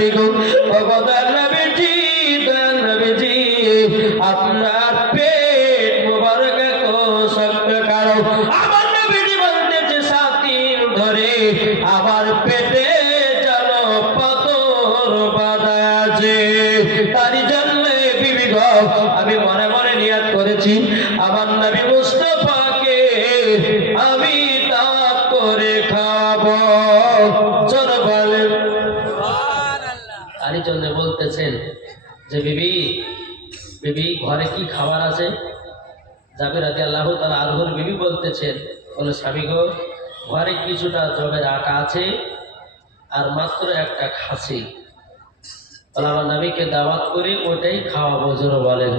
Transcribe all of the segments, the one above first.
নবী গো দয়াল নবীজি দয়াল নবীজি আপনার পেট মোবারক শক্ত কারো আমার নবীজি বলতেছে 7 দিন ধরে আমার পেটে যেন পাথর বাঁধা আছে তারই জন্য বিবি গো আমি মনে মনে নিয়ত করেছি আমার নবী মুস্তাফাকে আমি দাওয়াত করে খাবো চলো বলেন সুবহানাল্লাহ তারই জন্য বলতেছেন যে বিবি বিবি ঘরে কি খাবার আছে জাবের রাদিয়াল্লাহু তাআলা আনহুর বিবি বলতেছেন বলে স্বামী গো ঘরে কিছুটা জবের আটা আছে আর মাত্র একটা খাসি বলে আমার নবীকে দাওয়াত করে ওটাই খাওয়াবো জোরে বলেন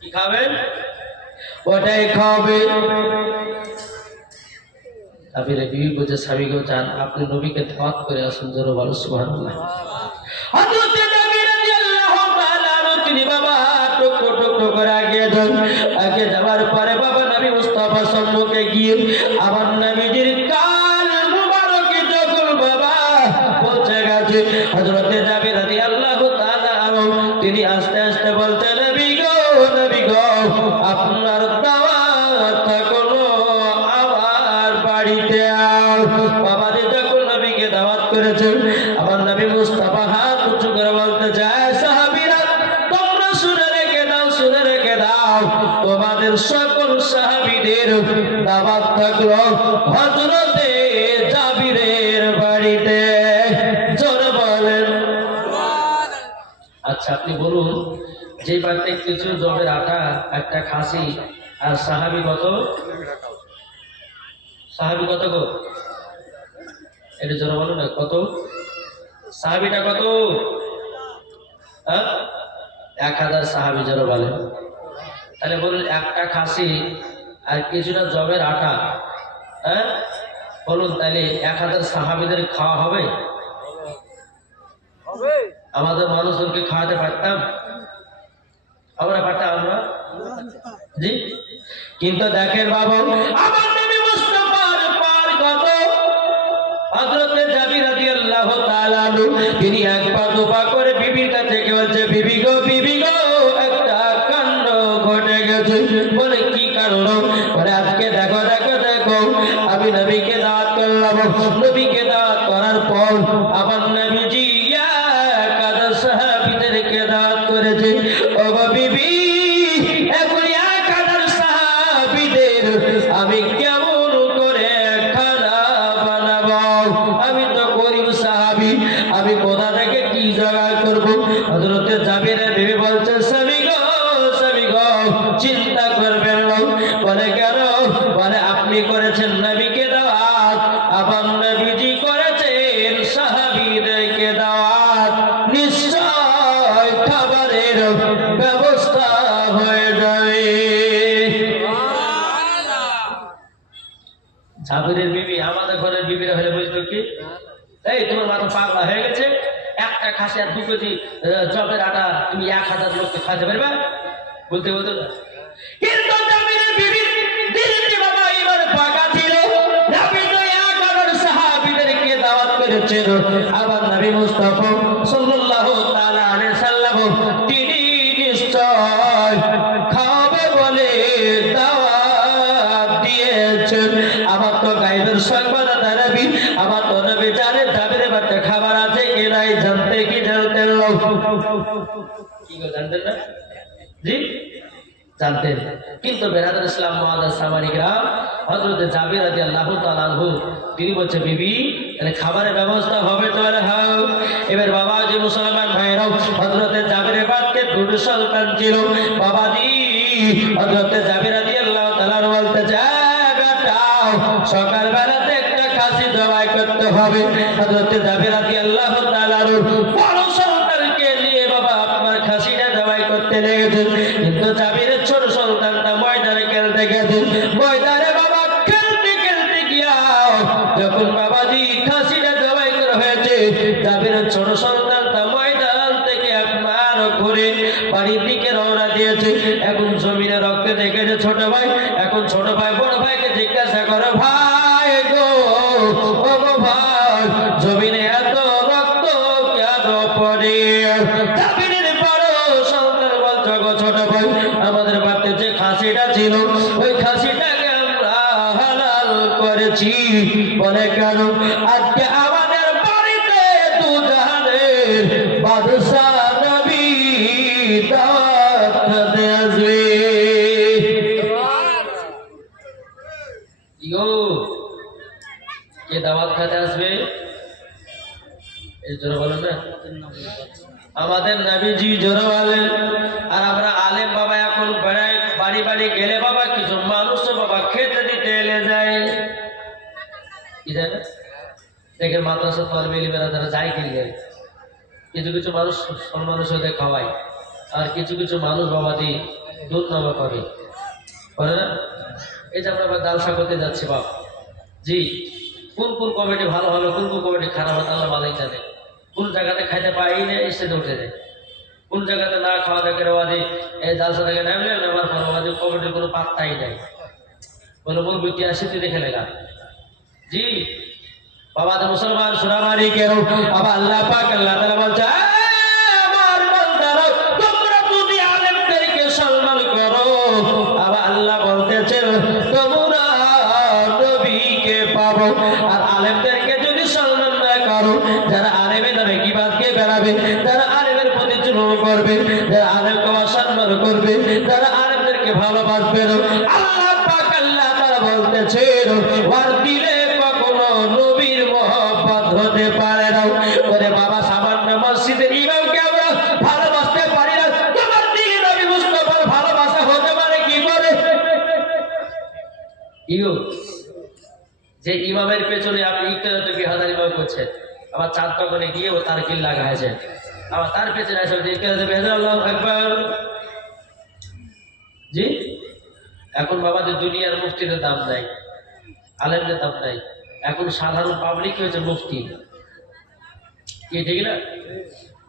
কি খাবেন ওটাই খাবে আবিরে বিবি বলছে স্বামী গো যান আপনি নবীকে দাওয়াত করে আসুন জোরে বলেন সুবহানাল্লাহ হযরত নবী রাদিয়াল্লাহু তাআলা তিনি বাবা টুকরো টুকরো করে আগে যাওয়ার পরে বাবা নবী মুস্তাফা সম্মুখে গিয়ে আমার নবীজির কাল মুবারকে যখন বাবা পৌঁছে গেছে হযরত জাবির রাদিয়াল্লাহু তাআলা তিনি আস্তে আস্তে বলতে নবী গো আপনার দাওয়াত থাকলো আমার বাড়িতে আও বাবা যখন নবীকে দাওয়াত করেছে আমার নবী মুস্তাফা হাত উঁচু করে বলতে চায় সাহাবীরা তোমরা শুনে রেখে দাও তোমাদের সকল সাহাবীদের দাওয়াত থাকলো হযরতে জাবিরের বাড়িতে জোরে বলেন আচ্ছা আপনি বলুন যে বাড়িতে কিছু জবের আটা একটা খাসি আর সাহাবী কত গো এটা জোরে বলো না কত সাহাবীটা কত 1000 সাহাবী জোরে বলেন তাহলে বলুন একটা খাসি আর কিছুটা জবের আটা বলুন তাহলে 1000 সাহাবীদের খাওয়া হবে আমাদের মানুষজনকে খাওয়াতে পারতাম আমরা জি কিন্তু দেখেন বাবা আমার নবী মুস্তাফার পার কত হযরত জাবির রাদিয়াল্লাহু তাআলা তিনি একবার দুবার করে বিবির কাছে বলছে বিবি গো একটা কাণ্ড ঘটে গেছে বলে কি কাণ্ড বলে আজকে দেখো আমি নবীকে দাওয়াত করলাম নবীকে দাওয়াত করার পর আমার নবীজি একাদশ সাহাবীদেরকে দাওয়াত করেছে ও বিবি এখন একাদশ সাহাবীদের আমি কেমন করে খানা বানাবো আমি তো গরীব সাহাবী আমি কোথা থেকে কি জোগাড় করব হযরত জাবিরের বিবি বলছে স্বামী গো চিন্তা করবেন না বলে কেন বলে আপনি করেছেন নবীকে দাওয়াত আবার নবীজি করেছেন সাহাবীদেরকে দাওয়াত নিশ্চয় খাবারের ব্যবস্থা হয়ে যাবে জাবিরের বিবি আমাদের ঘরের বিবিরা হলে বুঝতো কি এই তোমার মাথা পাগলা হয়ে গেছে একটা খাসি আর 2 কেজি জবের আটা তুমি 1000 লোককে খাওয়াতে পারবে বলতে কিন্তু জাবিরের বিবি দিল্লি বাবা এবার পাকা ছিল নবী তো 1000 সাহাবীদেরকে দাওয়াত করেছেন আবার নবী মুস্তাফা সাল্লাল্লাহু তাআলা আলাইহি সাল্লাম তিনি নিশ্চয় খাবে বলে দাওয়াত দিয়েছেন আমার তো গায়েবের সংবাদদাতা নবী আমার তো নবী জানেন জাবিরের বাড়িতে খাবার আছে এরাই জানতেন কি গো জানতেন না জি জানতেন কিন্তু বেরাদুল ইসলাম মুআদ্দাস সামানিকরা হযরত জাবির রাদিয়াল্লাহু তাআলা আনহু তিনি বলছে বিবি তাহলে খাবারের ব্যবস্থা হবে তো হ্যাঁ এবার বাবা যে মুসলমান ভাইরাও হযরত জাবিরের বাড়িতে 2 সন্তান ছিল বাবাজি হযরত জাবির রাদিয়াল্লাহু তাআলা বলতে জায়গাটাও সকালবেলাতে একটা খাসি জবাই করতে হবে হযরত জাবির রাদিয়াল্লাহু তাআলা বড় সন্তানকে নিয়ে বাবা আপনার খাসিটা জবাই করতে লেগেছে কিন্তু জাবিরের ছোট সন্তানটা ময়দানে খেলতে গেছে ময়দানে বাবা খেলতে গিয়া যখন বাবাজি খাসিটা জবাই করা হয়েছে জাবিরের ছোট সন্তানটা ময়দান থেকে একবার ঘুরে বাড়ির দিকে রওনা দিয়েছে এখন জমিনে রক্ত দেখেছে ছোট ভাই এখন ছোট ভাই বড় ভাইকে জিজ্ঞাসা করে ভাই গো ও ভাই জমিনে এত রক্ত কেন পরে দাবিনের বড় সন্তান বলছে গো ছোট ভাই আমাদের বাড়িতে যে খাসিটা ছিল ওই খাসিটাকে আমরা হালাল করেছি বলে কেন আজকে আমাদের বাড়িতে দু জাহানের বাদশাহ নবী দাওয়াত খেতে আসবে কে দাওয়াত খেতে আসবে এই জোরে বলেন না আমাদের নবীজি জোরে বলেন আর আমরা আলেম বাবা এখন বেড়ায় বাড়ি বাড়ি গেলে বাবা কিছু মানুষ বাবা খেতে দিতে এলে যায় কি জানে দেখে মাদ্রাসা তলবে ইলমেরা যারা যায় কিনলে কিছু কিছু মানুষ মানুষ ওদের খাওয়ায় আর কিছু কিছু মানুষ বাবা দিয়ে দুধ নামা করে না এই যে আমরা জালসা করতে যাচ্ছি বাবা জি কোন কোন কমিটি ভালো ভালো কোন কোন কমিটি খারাপ হয় আল্লাহ ভালোই জানে কোন জায়গাতে খাইতে পাই না স্টেজে উঠে যায় কোন জায়গাতে না খাওয়া দেখে বাদে এই জালসা থেকে নামলেন নামার পর বাদে কমিটির কোনো পাত্তাই নাই বলে মূল ব্যক্তি আসে তুই দেখে লেগা জি বাবা তো মুসলমান সোনামারি কেন বাবা আল্লাহ পাক আল্লাহ তাআলা বলছে আমার বান্দারা তোমরা যদি আলেমদেরকে সম্মান করো বাবা আল্লাহ বলতেছেন তোমরা নবীকে পাবো আর আলেমদেরকে যদি সম্মান না করো যারা আলেমের নামে কিবাদকে বেড়াবে যারা আলেমের প্রতি জুলুম করবে যারা আলেমকে অসম্মান করবে যারা আলেমদেরকে ভালোবাসবে আল্লাহ পাক আল্লাহ তাআলা বলতেছেন ওয়ার দিলে কখনো নবীর মহব্বত হতে পারে না ওরে বাবা সামান্য মসজিদের ইমামকে আমরা ভালোবাসতে পারি না তোমার দিকে নবী মুস্তাফার ভালোবাসা হতে পারে কি করে ইও যে ইমামের পেছনে আপনি ইকরাতে বিহাদার ইমাম করছেন আবার চার দোকানে গিয়ে ও তার কিল লাগাইছে আবার তার পেছনে আসে ইকরাতে বিহাদার আল্লাহু আকবার জি এখন বাবা যে দুনিয়ার মুফতিদের দাম নাই আলেমদের দাম নাই এখন সাধারণ পাবলিক হয়েছে মুফতি কি ঠিক না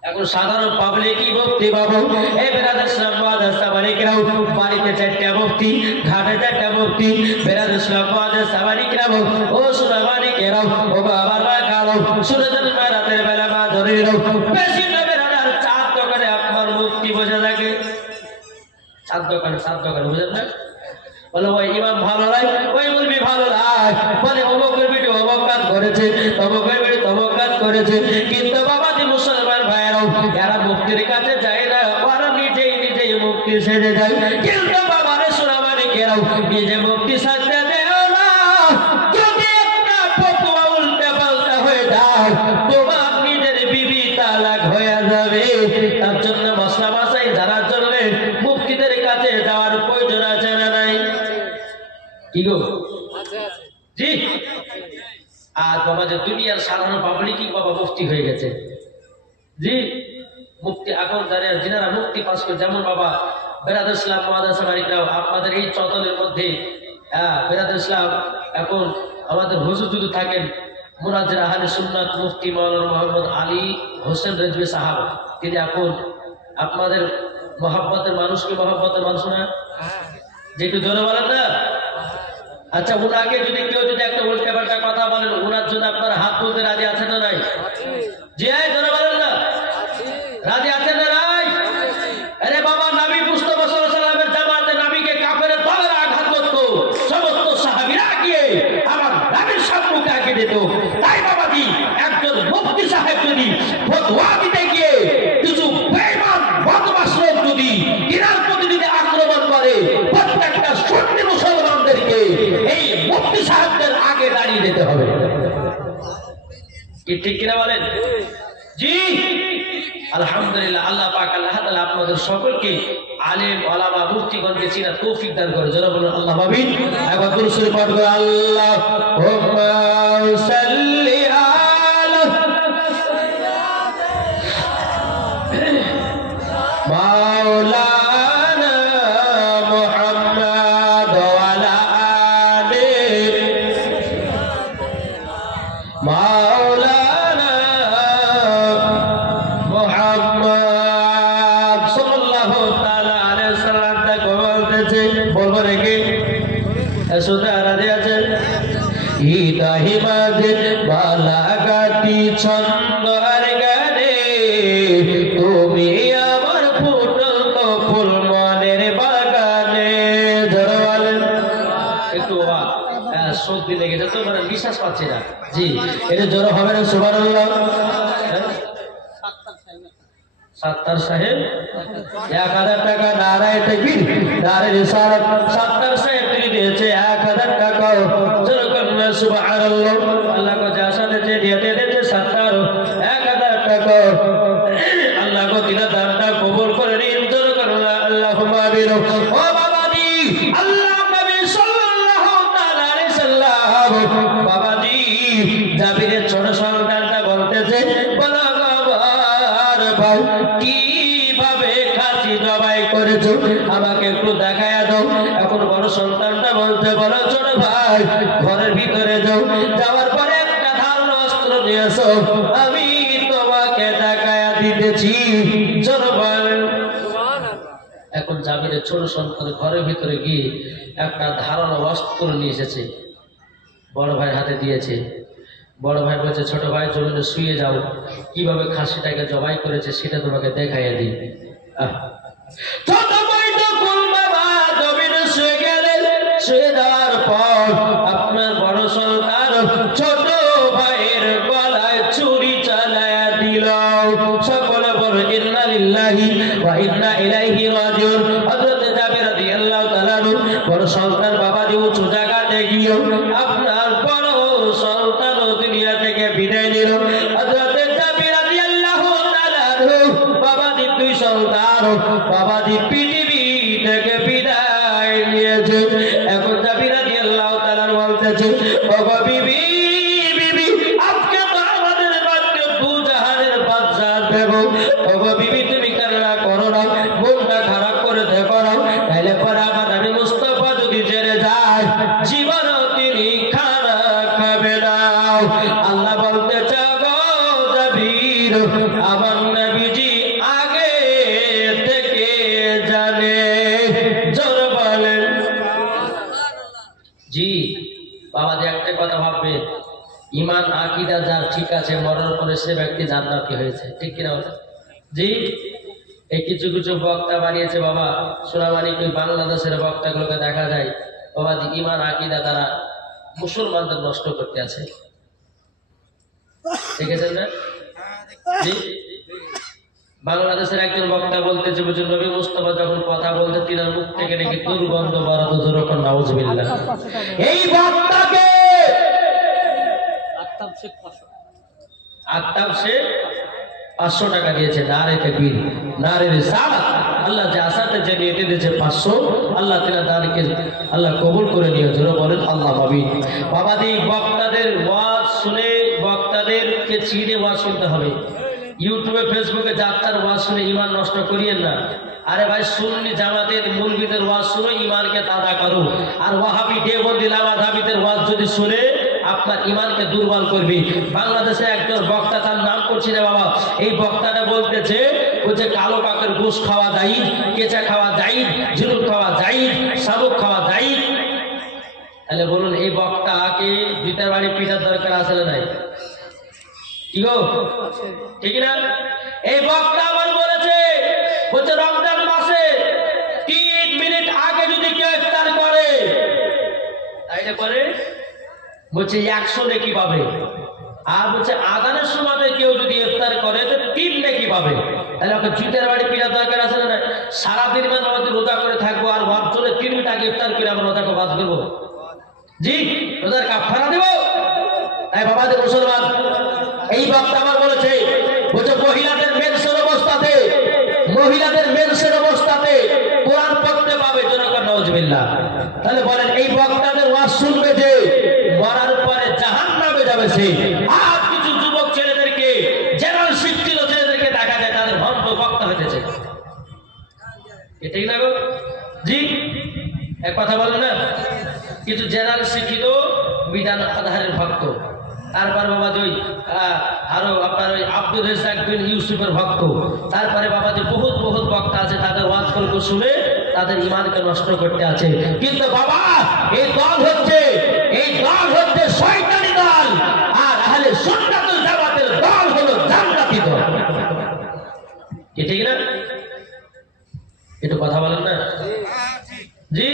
এখন সাধারণ পাবলিকই মুফতি বাবু এই বেরাদার ইসলাম মাদ্রাসা মালিকরাও বাড়িতে চারটা মুফতি ঘাটে চারটা মুফতি বেরাদার ইসলাম মাদ্রাসা মালিকরাও ও সোনা মালিকেরাও ও বাবার মা কারাও সুরজন মা রাতের বেলা মা ধরে রাও বেশি না বেরাদার চার দোকানে আপনার মুফতি বসে থাকে চার দোকানে বুঝেন না বলে ওই ইমাম ভালো নাই ওই মুলবি ভালো নাই বলে অমুকের বেটি অমুক কাজ করেছে তমুকের বেটি তমুক কাজ করেছে কিন্তু বাবা যে মুসলমান ভাইয়েরাও যারা মুক্তির কাছে যায় না ওরা নিজেই মুক্তি সেরে যায় কিন্তু বাবা রে সোনামানি কেরাও নিজে মুক্তি সাজতে দেও না যদি একটা ফতোয়া উল্টে পাল্টা হয়ে যায় তোমার নিজের বিবি তালাক হয়ে যাবে তার জন্য মশলা মাসাই জানার জন্য মুক্তিদের কাছে যাওয়ার প্রয়োজন আছে না নাই কি গো জি আর বাবা যে দুনিয়ার সাধারণ পাবলিকই বাবা মুফতি হয়ে গেছে জি মুফতি এখন যারা মুক্তি পাস করে যেমন বাবা বেরাদার ইসলাম মাদ্রাসা মালিকরাও আপনাদের এই চতলের মধ্যে বেরাদার ইসলাম এখন আমাদের হুজুর যদি থাকেন মুনাজ্জির আহলে সুন্নাত মুফতি মাওলানা মোহাম্মদ আলী হোসেন রেজভী সাহেব তিনি এখন আপনাদের মহব্বতের মানুষকে মহব্বতের মানুষ না যেটু জোরে বলেন না আচ্ছা উনাকে যদি কেউ যদি একটা উল্টে পাল্টা কথা বলেন উনার জন্য আপনার হাত তুলতে রাজি আছেন না নাই জি জোরে বলেন না রাজি আছেন না নাই আরে বাবা নবী মুস্তাফা সাল্লাল্লাহু আলাইহি ওয়াসাল্লামের জামাতে নবীকে কাফেরের দলের আঘাত করত সমস্ত সাহাবীরা গিয়ে আমার নবীর সম্মুখে আগে দিত তাই বাবাজি একজন মুফতি সাহেব যদি ফতোয়া দিতে গিয়ে কিছু বেঈমান বদমাশ লোক যদি ইনার প্রতি যদি আক্রমণ করে প্রত্যেকটা সুন্নি মুসলমানদেরকে এই মুফতি সাহেবদের আগে দাঁড়িয়ে যেতে হবে কি ঠিক কিনা বলেন জি আলহামদুলিল্লাহ আল্লাহ পাক আল্লাহ তাআলা আপনাদের সকলকে আলেম ওলামা মুফতিগণকে চিনার তৌফিক দান করে যারা বলেন আল্লাহ আমিন একবার দুরূদ শরীফ পাঠ করে আল্লাহুম্মা সাল্লি আলা মাওলানা মুহাম্মদ ওয়া আলা আলি মাওলানা মুহাম্মদ সাল্লাল্লাহু তাআলা আলাইহি সাল্লাম তাকে বলতেছে বলবো নাকি সুদা রাজি আছে ইতাহি মাঝে পাচ্ছি না। জি, এটা জোর হবে না সুবহানাল্লাহ। সাত্তার সাহেব 1000 টাকা, নারায়ে তাকবীর, নারায়ে রিসালাত। সাত্তার সাহেব তিনি দিয়েছে 1000 টাকা। জোর করুন সুবহানাল্লাহ। আল্লাহ को जैसा दे दिए সাত্তার 1000 টাকা। আল্লাহ को দিনা দানটা কবুল করে নিন। জোর করুন আল্লাহুম্মা আমিন। ও বাবাজি, আল্লাহ নবী সাল্লাল্লাহু তাআলা আলাইহি সাল্লাম বাবাজি জাবিরের ছোট সন্তানটা বলতেছে, বলো ভাই কিভাবে খাসি জবাই করেছো আমাকে একটু দেখায়া দাও। এখন বড় সন্তানটা বলতে, বলো ছোট ভাই ঘরের ভিতরে যাও, যাওয়ার পরে একটা ধারালো অস্ত্র নিয়ে এসো, আমি তোমাকে দেখায়া দিতেছি। ছোট ভাই এখন জাবিরের ছোট সন্তান ঘরের ভিতরে গিয়ে একটা ধারালো অস্ত্র নিয়ে এসেছে, বড় ভাইয়ের হাতে দিয়েছে। বড় ভাই বলছে, ছোট ভাই জমিনে শুয়ে যাও, কিভাবে খাসিটাকে জবাই করেছে সেটা তোমাকে দেখাইয়া দিই। ছোট ভাই তখন বাবা জমিনে শুয়ে গেলেন। শুয়ে যাওয়ার পর আপনার বড় সন্তান ছোট ভাইয়ের গলায় ছুরি চালায়া দিল। সকলে বলো ইন্না লিল্লাহি ওয়া ইন্না ইলাইহি রাজিউন। হযরত জাবির রাদিয়াল্লাহু তাআলা বড় সন্তান বাবাজি উঁচু জায়গাতে গিয়ে আপনার বড় সন্তান দুনিয়া থেকে বিদায় নিল। হযরত জাবির রাদিয়াল্লাহু তাআলা বাবাজি দুই সন্তান বাবাজি পৃথিবী থেকে বিদায় নিয়েছে। এখন জাবির রাদিয়াল্লাহু তাআলা বলতেছে, ওগো বিবি বিবি আজকে তো আমাদের বাচ্চা দুজাহানের বাচ্চা দেব। ওগো বিবি তুমি কান্না করো না, মনটা খারাপ করে দেখো না, তাইলে পরে আমার নবী মুস্তাফা যদি জেনে যায় জীবন তিনি খানা খাবে না। আল্লাহ বলতে চাগো জাবির আমার নবীজি আগে থেকে জানে। জোর বলেন জি। বাবাজি একটা কথা ভাববে, ইমান আকীদা যার ঠিক আছে মরার পরে সে ব্যক্তি জান্নাতি হয়েছে, ঠিক কিনা জি। এই কিছু কিছু বক্তা বানিয়েছে বাবা, সোনামানিক ওই বাংলাদেশের বক্তাগুলোকে দেখা যায় বাবাজি ইমান আকীদা তারা মুসলমানদের নষ্ট করতে আছে, দেখেছেন না জি। বাংলাদেশের একজন বক্তা বলতেছে, বুঝুন নবী মুস্তাফা যখন কথা বলতে তিনার মুখ থেকে নাকি দুর্গন্ধ বাড়াতো, যখন নাউজুবিল্লাহ। এই বক্তাকে আত্তাব শেখ 500 টাকা দিয়েছে। নারে তাকবীর, নারে রিসালাত। আল্লাহ যে আসাতে যে নিয়ে দিয়েছে 500, আল্লাহ তিনা দানকে আল্লাহ কবুল করে নিয়ে। জোরে বলেন আল্লাহ আমিন। বাবাজি বক্তাদের ওয়াজ শুনে বক্তাদেরকে চিনে ওয়াজ শুনতে হবে। ইউটিউবে ফেসবুকে যাত্রার ওয়াজ শুনে ইমান নষ্ট করিয়েন না। আরে ভাই সুন্নি জামাতের মুলবিদের ওয়াজ শুনে ইমানকে তাজা করো। আর ওয়াহাবি দেওবন্দি লামাধাবিদের ওয়াজ যদি শুনে আপনার ইমানকে দুর্বল করবে। বাংলাদেশে একজন বক্তা, তার নাম করছি না বাবা, এই বক্তাটা বলতেছে যে কালো কাকের গোশ খাওয়া যায়, কেঁচা খাওয়া যায়, ঝিনুক খাওয়া যায়, শামুক খাওয়া যায়। তাহলে বলুন এই বক্তাকে জুতার বাড়ি পিটার দরকার আছে না নাই? কি গো ঠিক না? এই বক্তা আমার বলেছে বলছে রমজান মাসে 3 মিনিট আগে যদি কেউ ইফতার করে তাইলে পরে বলছে 100 নেকি পাবে। আর বলছে আযানের সময় কেউ যদি ইফতার করে তো 3 নেকি পাবে। তাহলে ওকে জুতার বাড়ি পিটার দরকার আছে না? সারাদিন মানে আমাদের রোজা করে থাকবো আর ওয়াজ চলে 3 মিনিট আগে ইফতার করে আমরা রোজাকে বাদ দেবো জি, রোজার কাফারা দেব। তাই বাবাদের মুসলমান এই বক্তা আমার বলেছে বলছে মহিলাদের মেন্সের অবস্থাতে, মহিলাদের মেন্সের অবস্থাতে কোরআন পড়তে পাবে। জনগণ নাউজুবিল্লাহ। তাহলে বলেন এই বক্তাদের ওয়াজ শুনবে যে মরার পরে জাহান্নামে যাবে সে। আর কিছু যুবক ছেলেদেরকে জেনারেল শিক্ষিত ছেলেদেরকে দেখা যায় তাদের ভণ্ড বক্তা হয়েছে, এটাই না গো জি। এক কথা বলেন না, কিছু জেনারেল শিক্ষিত বিধান আধারের ভক্ত। তারপর বাবা ওই আরো আপনার ওই আব্দুল রাজ্জাক বিন ইউসুফের ভক্ত। তারপরে বাবা যে বহুত বহুত বক্তা আছে তাদের ওয়াজ গল্প শুনে তাদের ইমানকে নষ্ট করতে আছে। কিন্তু বাবা এই দল হচ্ছে শয়তানি দল, আর আহলে সুন্নাতুল জামাতের দল হলো জান্নাতি দল। কি ঠিক না? একটু কথা বলেন না জি।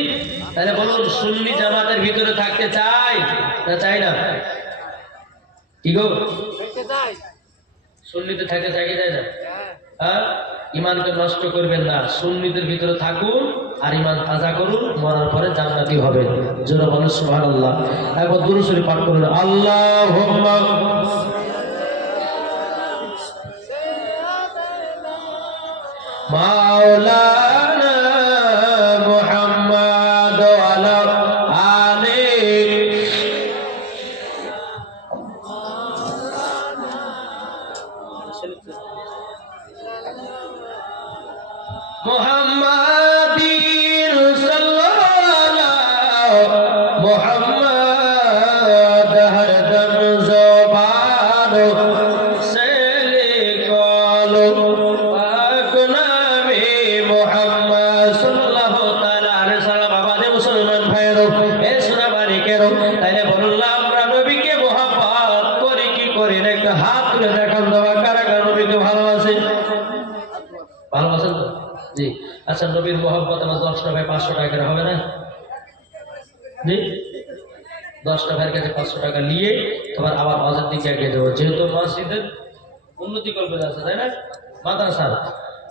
তাহলে বলুন সুন্নি জামাতের ভিতরে থাকতে চাই না চাই না? কি গো সুন্নিতে থাকতে চাই যায় না? হ্যাঁ, ইমানকে নষ্ট করবেন না, সুন্নিতের ভিতরে থাকুন আর ইমান তাজা করুন, মরার পরে জান্নাতি হবে। জোরে বলেন সুবহানাল্লাহ। একবার দুরূদ শরীফ পাঠ করুন, আল্লাহুম্মা মাওলানা মুহাম্মদ ওয়া আলা মুহাম্মাদিন সাল্লাল্লাহু মুহাম্মদ হরদম জবান সে লিখলো পাক নামে মুহাম্মদ সাল্লাল্লাহু তাআলা আলাইহি সাল্লাম। আমাদের মুসলমান ভাইয়েরও এ সোনাবাড়িকেরও তাইলে বলুন আমরা নবীকে মহব্বত করি কি করি না? একটা হাত তুলে দেখান দেওয়া কারা কারা নবীকে ভালোবাসে? ভালোবাসেন তো? জি। আচ্ছা, নবীর মহব্বত আমার 10টা ভাই 500 টাকা করে হবে না? জি, 10টা ভাইয়ের কাছে 500 টাকা নিয়ে তোমার আবার বাজার দিকে এগিয়ে যাবো, যেহেতু মসজিদের উন্নতি করবে জালসা, তাই না? মাদ্রাসার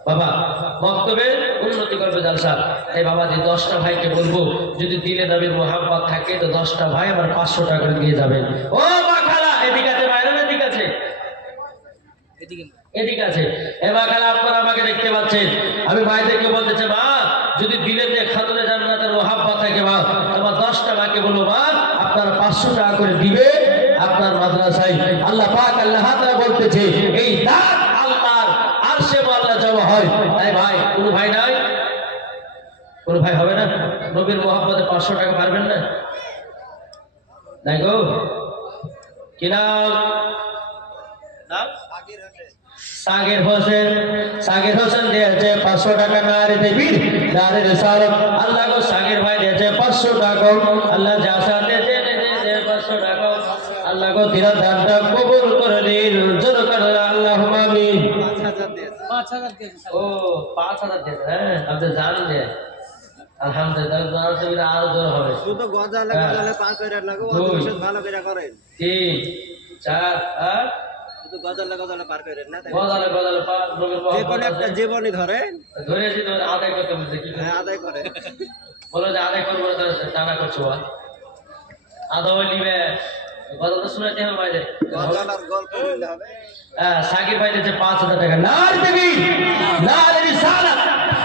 বাবা বক্তব্যে উন্নতি করবে জালসা। এই বাবা যে 10টা ভাইকে বলবো যদি দিলে নবীর মহব্বত থাকে তো 10টা ভাই আমার 500 টাকা করে দিয়ে যাবেন। ও মা খালা এদিকে আছে, বাইরে এদিকে আছে, এদিকে আছে। এবার খালা আপনারা আমাকে দেখতে পাচ্ছেন, আমি ভাইদেরকে বলতেছি মা যদি দিলেতে খাতুনে জান্নাতের মহব্বত থাকে মা তোমার 10টা ভাইকে বলবো মা আপনারা 500 টাকা করে দিবে আপনার মাদ্রাসায়। আল্লাহ পাক আল্লাহ তাআলা বলতেছে এই দান আল্লাহর আরশে আল্লাহ জমা হয়। তাই ভাই কোন ভাই নাই? কোন ভাই হবে না? নবীর মহব্বতে 500 টাকা পারবেন না? নাই গো, কি নাম? সাগের হোসেন। সাগের হোসেন দিয়েছে 500 টাকা। নারে তাকবীর, নারে রিসালাত। আল্লাহ গো সাগের ভাই দিয়েছে 500 টাকা। আল্লাহ যা সাথে দিয়েছে 500 টাকা। আল্লাহ গো দিনের দানটা কবুল করে নিন। জোরে করে আল্লাহুম্মা আমিন। 5000 দিয়েছে। ও 5000 দিয়েছে। হ্যাঁ, আপনি জানেন যে আলহামদুলিল্লাহ দোয়া করলে আরো জোর হবে। শুধু গজা লাগালে 5000 লাগো, বিশেষ ভালো করে করেন। 3 4 8 শুধু গজা লাগালে পার করেন না। গজালে গজালে পা নবীর যে কোন একটা জীবনী ধরেন, ধরেছি তো আদায় করতে বলতে কি? হ্যাঁ আদায় করে। বলো যে আদায় করবো না, টানা করছো আদাও নিবে। গজাটা শুনেছি আমার ভাইদের গজালার গল্প বলতে হবে। হ্যাঁ, সাকিব ভাই দিয়েছে 5000 টাকা। নারে তাকবীর, নারে রিসালাত,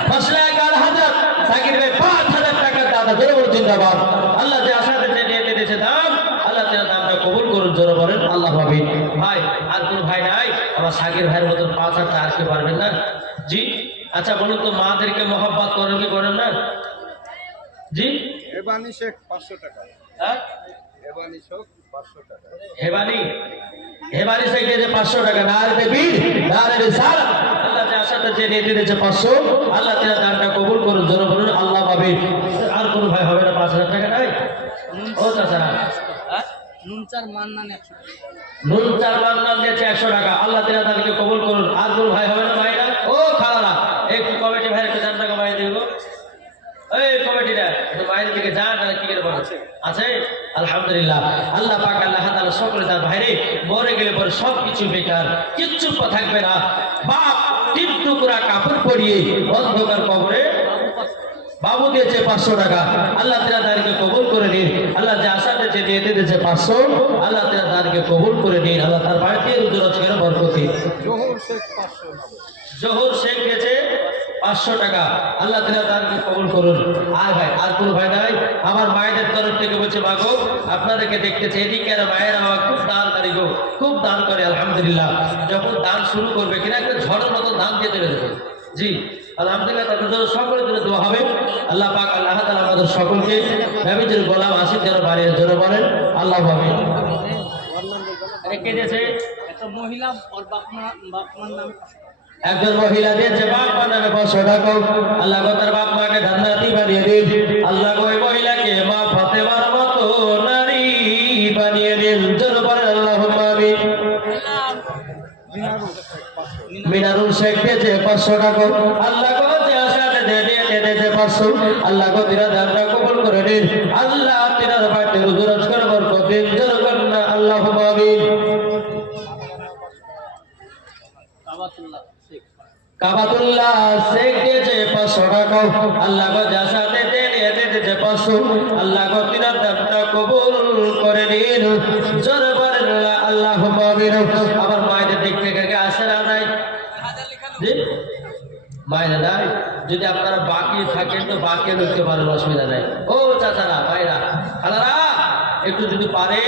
ফসলা কাল হযরত সাকিব ভাই 5000 টাকা দাদা জোরে বলুন জিন্দাবাদ। আল্লাহ যে আশাতে যে দিয়েছে দাম, আল্লাহ তাআলা দামটা কবুল করুন। জোরে বলেন আল্লাহ আমিন। ভাই আর কোন ভাই নাই আমার সাকিব ভাইয়ের মতন 5000 টাকা আসতে পারবেন না? জি। আচ্ছা বলুন তো মাদেরকে মহব্বত করেন কি করেন না? জি। হেবানি শেখ 500 টাকা। হ্যাঁ, হেবানি শেখ 500 টাকা। হেবানি, হেবানি শেখ দিয়েছে 500 টাকা। নারে তাকবীর, নারে রিসালাত। আল্লাহ যে আশাতে যে দিয়েছে 500, আল্লাহ তাআলা দানটা কবুল করুন। জোরে বলুন আল্লাহ আমিন। আর কোন ভাই হবে না 5000 টাকা নাই? ও চাচা, হ্যাঁ নুনচার মান্নান 100 টাকা। নুন চার মান্নান দিয়েছে 100 টাকা। আল্লাহ তাআলা তাদেরকে কবুল করুন। আর কোন ভাই হবে না? ভাইরা ও খালারা একটু কমিটি ভাইয়ের একটু 1000 টাকা ভাই দিব। এই কমিটিরা একটু বাইরের দিকে যান, আর কি করে বলো আছে? আলহামদুলিল্লাহ। আল্লাহ পাক আল্লাহ তাআলা সকলে তার ভাইরে মরে গেলে পরে সবকিছু বেকার, কিচ্ছু থাকবে না। বাপ 3 টুকরা কাপড় পরিয়ে অন্ধকার কবরে বাবু দিয়েছে 500 টাকা। আল্লাহ তাআলা তাদেরকে কবুল করে নিন। আল্লাহ যে আশাতে যে দিয়েছে 500, আল্লাহ তাআলা তাদেরকে কবুল করে নিন। আল্লাহ তার বাড়িতে রুজু-রোজগারে বরকত দিন। জোহর শেখ 500 টাকা। জোহর শেখ দিয়েছে 500 টাকা। আল্লাহ তাআলা তাদেরকে কবুল করুন। আর ভাই আর কোন ভাই নাই? আমার মায়েদের তরফ থেকে বলছে মাগো আপনাদেরকে দেখতেছে এদিকে আর মায়ের আমার খুব দানকারী গো, খুব দান করে আলহামদুলিল্লাহ। যখন দান শুরু করবে কিনা একটা ঝড়ের মতো দান দিয়ে চলে যাবে। জি আলহামদুলিল্লাহ, তাদের জন্য সকলের জন্য দোয়া হবে। আল্লাহ পাক আল্লাহ তাআলা আমাদের সকলকে নবীজির গোলাম আশিক যেন বাড়িয়ে জোরে বলেন আল্লাহ আমিন। কে দিয়েছে? একটা মহিলা ওর বাপমার নামে 500 টাকা। একজন মহিলা দিয়েছে বাপ মার নামে 500 টাকা। আল্লাহ গো তার বাপ মাকে জান্নাতি বানিয়ে দিন। আল্লাহ গো ওই মহিলাকে মা ফাতেমার মতো নারী বানিয়ে দিন। জোরে বলেন আল্লাহুম্মা আমিন। মিনারুল শেখ দিয়েছে 500 টাকা। আল্লাহ গো যে আশাতে দিয়েছে 500, আল্লাহ গো তিনার দানটা কবুল করে নিন। আল্লাহ তিনার বাড়িতে রুজু-রোজগার বরকত দিন। জোরে বলেন আল্লাহুম্মা আমিন। কাবাতুল্লাহ শেখ দিয়েছে 500 টাকা। আল্লাহ গো জাসাতে দিয়েছে 500। আল্লাহ গো তিনার দানটা কবুল করে নিন। জোরে বলেন আল্লাহুম্মা আমিন। আমার মায়েদের দিক থেকে কে আসে না নাই? জি মায়েরা নাই। যদি আপনারা বাকি থাকেন তো বাকি লিখতে পারেন, অসুবিধা নাই। ও চাচারা ভাইরা খালারা একটু যদি পারে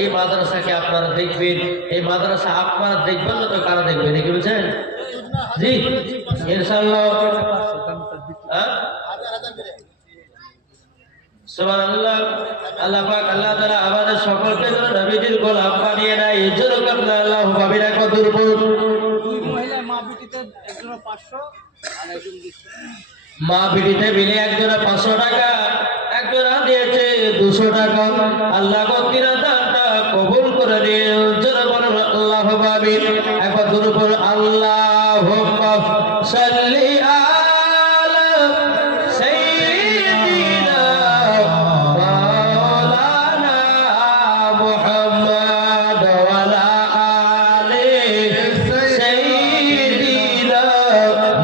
এই মাদ্রাসাকে আপনারা দেখবেন। এই মাদ্রাসা আপনারা দেখবেন না তো কারা দেখবেন? কি বলছেন? জি ইনশাআল্লাহ। সুবহানাল্লাহ। আল্লাহ পাক আল্লাহ তাআলা আমাদের সকলকে যেন নবীজির গোলাম বানিয়ে নেয়। ইজ্জত করলে আল্লাহ পাবিনা কদর করুন। দুই মহিলা মা বিটিতে একজন 500 আর একজন 200। মা বিটিতে মিলে একজনে 500 টাকা, একজনা দিয়েছে 200 টাকা। আল্লাহ গো তিনার দানটা কবুল করে দিন। জোরে বলুন আল্লাহুম্মা আমিন। একবার দরুদ পড়ুন আল্লাহুম্মা সাল্লি আলা সাইয়্যিদিনা মাওলানা মুহাম্মদ ওয়া আলা আলি সাইয়্যিদিনা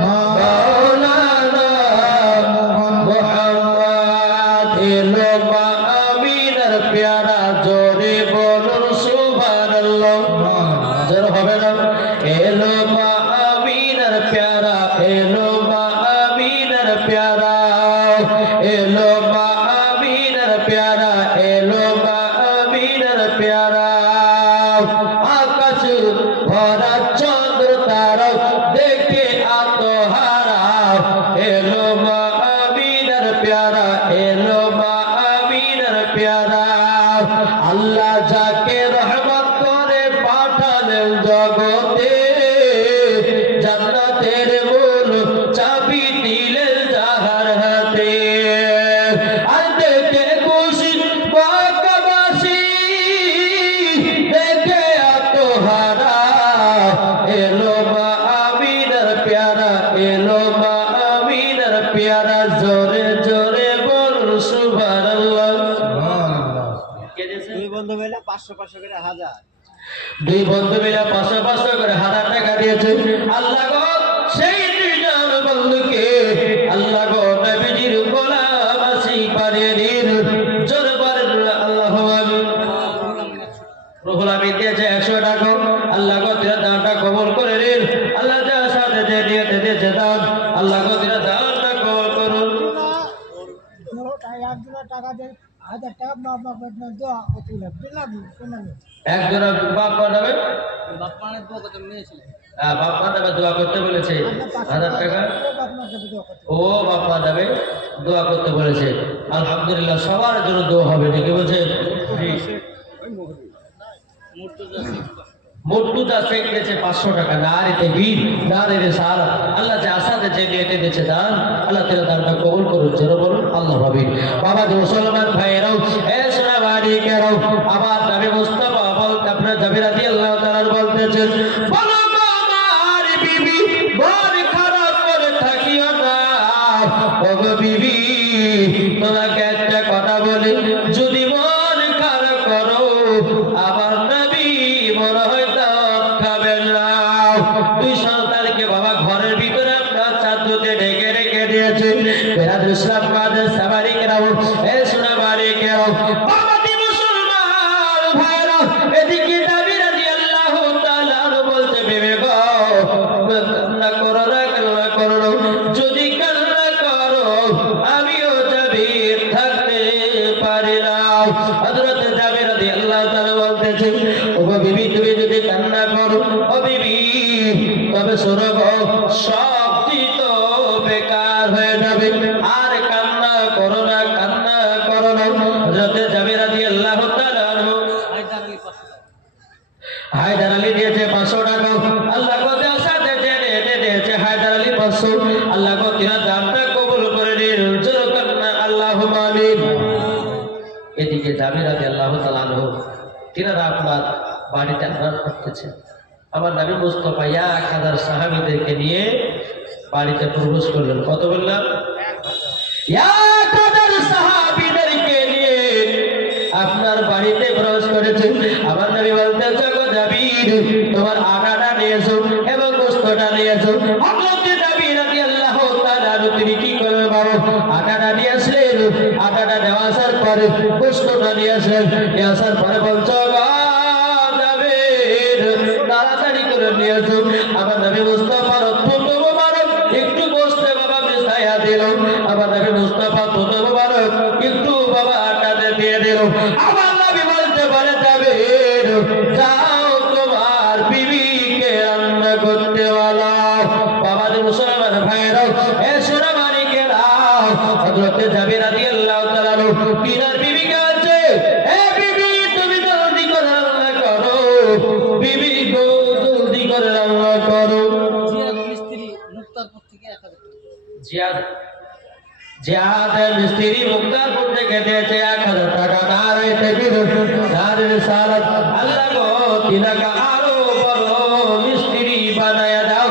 মাওলানা মুহাম্মদ। এলো মা আমিনার প্যারা, জোরে বলুন সুবহানাল্লাহ। জোরে হবে না? এলো মা আমিনার প্যারা, এলো মা আমিনার প্যারা, এলো মা আমিনার প্যারা, এলো মা আমিনার প্যারা। আকাশ ভরা চন্দ্র তারা দেখে আত্মহারা, এলো মা আমিনার প্যারা, এলো মা আমিনার প্যারা। আল্লাহ যাকে রহমত করে পাঠালেন জগতে, জান্নাতের মূল চাবি দিলেন যাহার হাতে। আর দেখে খুশি বাকাবাসী, দেখে আত্মহারা, এলো মা আমিনার প্যারা, এলো মা আমিনার প্যারা। জোরে জোরে বলুন সুবহানাল্লাহ। দুই বন্ধু মিলে 500 করে 1000। দুই বন্ধু মিলে 500 করে 1000 টাকা দিয়েছে। আল্লাহ গো সেই দুইজন বন্ধুকে আল্লাহ গো নবীজির গোলামি পারিয়ে দিন। জোরে বলেন আল্লাহু আমিন। রুহুল আমিন দিয়েছে 100 টাকা। আল্লাহ গো তিনার দানটা কবুল করে নিন। আল্লাহ যা সাথে যে দিয়েছে দান, আল্লাহ গো তিনার দানটা কবুল করুন। টাকা দেয় 1000 টাকা বাপ বাপ দোয়া করতে দিলাম কোনা নেই। একজনের বাপ পাঠাবে, বাপ মানে দোয়া করতে নিয়েছিল। বাপ পাঠাবে দোয়া করতে বলেছে 1000 টাকা। ও বাপ পাঠাবে দোয়া করতে বলেছে। আলহামদুলিল্লাহ সবার জন্য দোয়া হবে। ঠিক বলছে? মুর্তুজা শেখ দিয়েছে 500 টাকা। নারীতে বীর নারীরে সার, আল্লাহ যে আসাতে যে নিয়ে দিয়েছে দান, আল্লাহ তাআলা দানটা কবুল করুন। জোরে বলুন আল্লাহ ভাবিন। বাবা মুসলমান ভাইরাও, এ সোনা বাড়ি কেরাও, আমার নবী মুস্তাফা বলতে আপনার জাবির রাদিয়াল্লাহু তাআলা বলতেছেন, বলো গো আমার বিবি মন খারাপ করে থাকিও না। ওগো বিবি তোমাকে একটা কথা বলি, যদি মন খারাপ করো আমার নবী মনে হয় দাওয়াত খাবেন না। দুই সন্তানকে বাবা ঘরের ভিতরে আপনার চাদরতে ঢেকে রেখে দিয়েছে। বেরাদুল ইসলাম মাদের সাবারি কেরাও, এ সোনা বাড়ি কেরাও, বাবাজি মুসলমান ভাইরা, এদিকে নবী রাদিয়াল্লাহু তাআলা বলতে ভেবে গো কান্না করো না, কান্না করো না। যদি কান্না করো আমিও জাবির থাকতে পারি না। হযরত জাবির রাদিয়াল্লাহু তাআলা বলতেছে, ও বিবি তুমি যদি কান্না করো, ও বিবি তবে শোনো গো সবই তো বেকার হয়ে যাবে। আর কান্না করো না, কান্না করো না। হযরত জাবির রাদিয়াল্লাহু তাআলা হায়দার আলী দিয়েছে 500 টাকা। আল্লাহ গো সাথে দিয়েছে হায়দার আলী 500। আল্লাহ গো তিনার দানটা কবুল করে নিন। জোরে কান্না আল্লাহুম্মা আমিন। এদিকে জাবির রাদিয়াল্লাহু তাআলা আনহু তিনারা আপনার বাড়িতে আনার করতেছে। আমার নবী মুস্তাফা 1000 সাহাবীদেরকে নিয়ে বাড়িতে প্রবেশ করলেন। কত বললাম? 1000 সাহাবীদেরকে নিয়ে আপনার বাড়িতে প্রবেশ করেছে। আমার নবী বলতেছে, গো জাবির তোমার আটাটা নিয়ে এসো এবং গোশতটা নিয়ে এসো। হযরত জাবির রাদিয়াল্লাহু তাআলা তিনি কি করলেন বাবা, আটাটা নিয়ে আসলেন। আটাটা নেওয়া আসার পরে গোশতটা নিয়ে আসলেন। নিয়ে আসার পরে বলছো জাবির তাড়াতাড়ি করে নিয়ে এসো। আমার নবী মুস্তাফার থুতু মোবারক একটু গোশতে বাবা মিশাইয়া দিল। আমার নবী মুস্তাফা থুতু মোবারক একটু বাবা আটাতে দিয়ে দিল। আমার নবী বলতে বলে জাবির যাও তোমার বিবিকে রান্না করতে বলো। বাবা যে মুসলমান ভাইরাও এ সোনামানিকে দাও। হযরত জাবির রাদিয়াল্লাহু তাআলা তিনার বিবিকে আছে, এ বিবি তুমি জলদি করে রান্না করো, বিবি গো জলদি করে রান্না করো। জিয়াদ মিস্ত্রি মুক্তারপুর থেকে 1000 টাকা। জিয়াদ মিস্ত্রি মুক্তারপুর থেকে দিয়েছে 1000 টাকা। নারে তাকবীর, নারে রিসালাত। আল্লাহ গো তিনাকে আরো বড় মিস্ত্রি বানায়া দাও।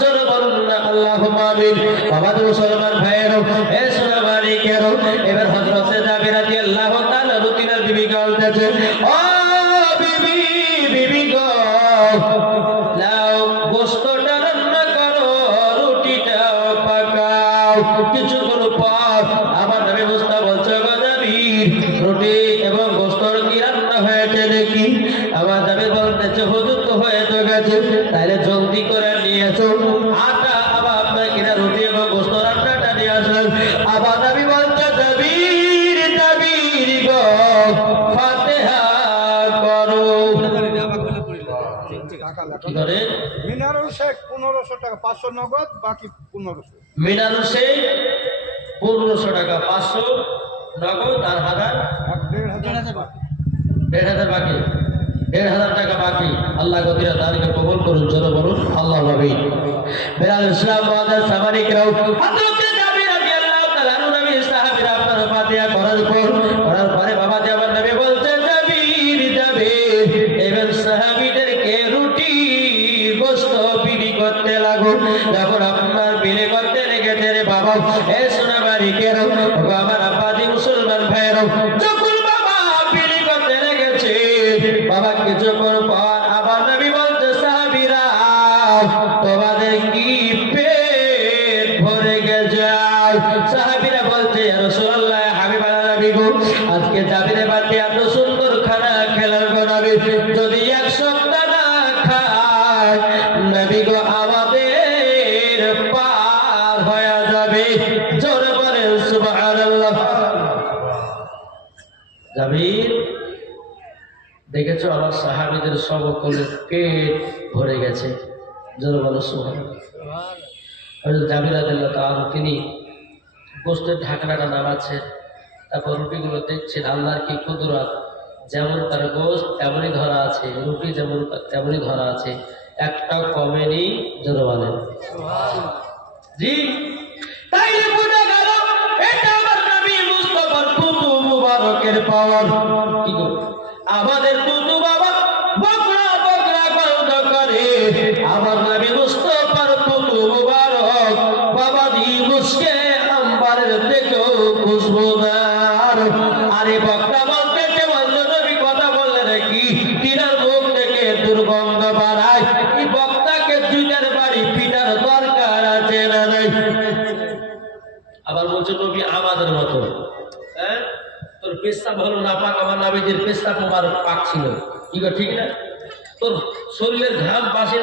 জোরে বলুন না আল্লাহুম্মা আমিন। বাবা মুসলমান ভাইয়েরও এ সোনামানিকেরও এবার হযরত জাবির রাদিয়াল্লাহু তাআলা তিনার বিবিকে বলতেছে, ও বিবি, বিবি গো লাও গোশতটা রান্না করো, রুটিটাও পাকাও। কিছুক্ষণ পর আমার নবী মুস্তাফা বলছে গো জাবির রুটি এবং গোশতর কি রান্না হয়েছে দেখি। আমার নবী বলতেছে হুজুর তো হয়ে তো গেছে, তাহলে জলদি করে নিয়ে এসো। আটা আবার আপনার কিনা রুটি এবং গোশত রান্নাটা নিয়ে আসলেন। আবার নবী বলতে জাবির, জাবির গো ফাতিহা করো। কি করে? মিনারুল শেখ 1500 টাকা, 500 নগদ, বাকি 1500। মিনারুল শেখ 1500 টাকা, 500 নগদ আর 1000 1,500 টাকা। 1,500 বাকি, 1,500 টাকা বাকি। আল্লাহ গদিরা তারিখে কবুল করুন। জোরে বলুন আল্লাহ আমিন। বেলাল ইসলাম ওয়াদার সামানিকরাও হযরত জাবির রাদিয়াল্লাহু তাআলা নবী সাহাবীরা আপনার ফাতিহা করার পরে বাবা যে আমার নবী বলতে জাবির, জাবির এবার সাহাবীদেরকে রুটি গোশত বিলি করতে লাগো। যখন আপনার বিলি করতে লেগেছে রে বাবা এ সোনামানিকেরও আমার আব্বাজি মুসলমান ভাইয়েরও যখন বাবা বিলি করতে লেগেছে, বাবা কিছুক্ষণ পর আবার নবী বলতে সাহাবীরা তোমাদের কি পেট ভরে গেছে? সাহাবীরা বলছে ইয়া রাসূলুল্লাহ, হাবিবানা নবী গো আজকে জাবিরে বাতি এত সুন্দর খানা খেলার গো নবী, যদি এক সপ্তাহ না খায় নবী গো আমাদের পার হয়ে যাবে। জোরে বলেন সুবহানাল্লাহ। জাবির দেখেছো আমার সাহাবীদের সকলের পেট ভরে গেছে। জোরে বলো সুবহানাল্লাহ। জাবির রাদিয়াল্লাহু তাআলা তিনি গোশতের ঢাকনাটা নামাচ্ছেন, তারপর রুটিগুলো দেখছেন। আল্লাহর কি কুদরত, যেমন তার গোশত তেমনই ধরা আছে, রুটি যেমন তেমনই ধরা আছে, একটা কমেনি। জোরে বলেন জি। তাইলে বোঝা গেল এটা আমার নবী মুস্তাফার থুতু মুবারকের পাওয়ার। কি গো আমাদের থুতু বাবা বকরা বকরা গন্ধ করে, আমার নবী মুস্তাফার থুতু মুবারক বাবা দি মুশকে আম্বারের থেকেও খুশবুদার। আরে বকরা বলতেছে বলতে নবী কথা বললে নাকি তিনার মুখ থেকে দুর্গন্ধ বাড়ায়। এই বক্তাকে দুইটার বাড়ি পিটার দরকার আছে না নাই? আবার বলছে নবী আমাদের মতো, হ্যাঁ তোর পেশাব হলো না পাক, আমার নবীজির পেশাব মুবারক পাক ছিল। কি গো ঠিক না? তোর শরীরের ঘাম পাশে